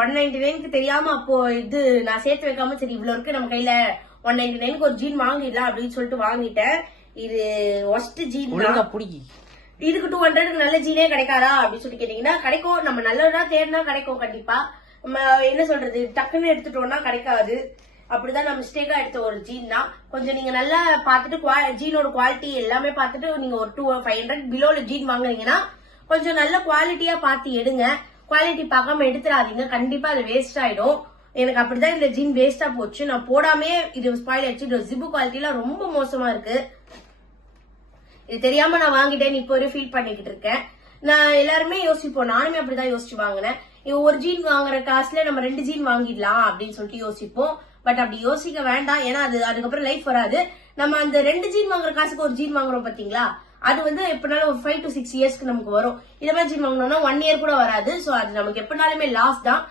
199க்கு தெரியாம அப்போ இது நான் சேர்த்து வைக்காம சரி இவ்வளவு இருக்கு நம்ம கையில 199க்கு ஒரு ஜீன் வாங்கிடலாம் அப்படின்னு சொல்லிட்டு வாங்கிட்டேன். இது ஒஸ்ட் ஜீன். இதுக்கு 200க்கு நல்ல ஜீனே கிடைக்காதா அப்படின்னு சொல்லி கேட்டீங்கன்னா கிடைக்கும். நம்ம நல்லதா தேடினா கிடைக்கும் கண்டிப்பா. நம்ம என்ன சொல்றது டக்குன்னு எடுத்துட்டோம்னா கிடைக்காது. அப்படிதான் நான் மிஸ்டேக்கா எடுத்த ஒரு ஜீன் தான். கொஞ்சம் நீங்க நல்லா பாத்துட்டு ஜீனோட குவாலிட்டி எல்லாமே பாத்துட்டு நீங்க ஒரு 500 பிலோல ஜீன் வாங்குறீங்கன்னா கொஞ்சம் நல்ல குவாலிட்டியா பாத்து எடுங்க. குவாலிட்டி பார்க்காம எடுத்துடாதீங்க, கண்டிப்பா அது வேஸ்ட் ஆயிடும். எனக்கு அப்படிதான் இந்த ஜீன் வேஸ்டா போச்சு. நான் போடாமே இது ஸ்பாயில் ஆயிடுச்சு. இது ஜிப்பு குவாலிட்டில ரொம்ப மோசமா இருக்கு. இது தெரியாம நான் வாங்கிட்டேன், இப்போ ஒரு ஃபீல் பண்ணிக்கிட்டு இருக்கேன். நான் எல்லாருமே யோசிப்போம், நானுமே அப்படிதான் யோசிச்சு வாங்கினேன். ஒரு ஜீன் வாங்குற காசுல நம்ம 2 ஜீன் வாங்கிடலாம் அப்படின்னு சொல்லிட்டு யோசிப்போம். பட் அப்படி யோசிக்க வேண்டாம். ஏன்னா அதுக்கப்புறம் லைஃப் வராது. நம்ம அந்த 2 ஜீன் வாங்குற காசுக்கு ஒரு ஜீன் வாங்குறோம் பாத்தீங்களா, அது வந்து எப்படினாலும் ஒரு 5 to 6 இயர்ஸ்க்கு நமக்கு வரும். இந்த மாதிரி ஜீன் வாங்கணும்னா 1 இயர் கூட வராது. சோ அது நமக்கு எப்படினாலுமே லாஸ் தான்.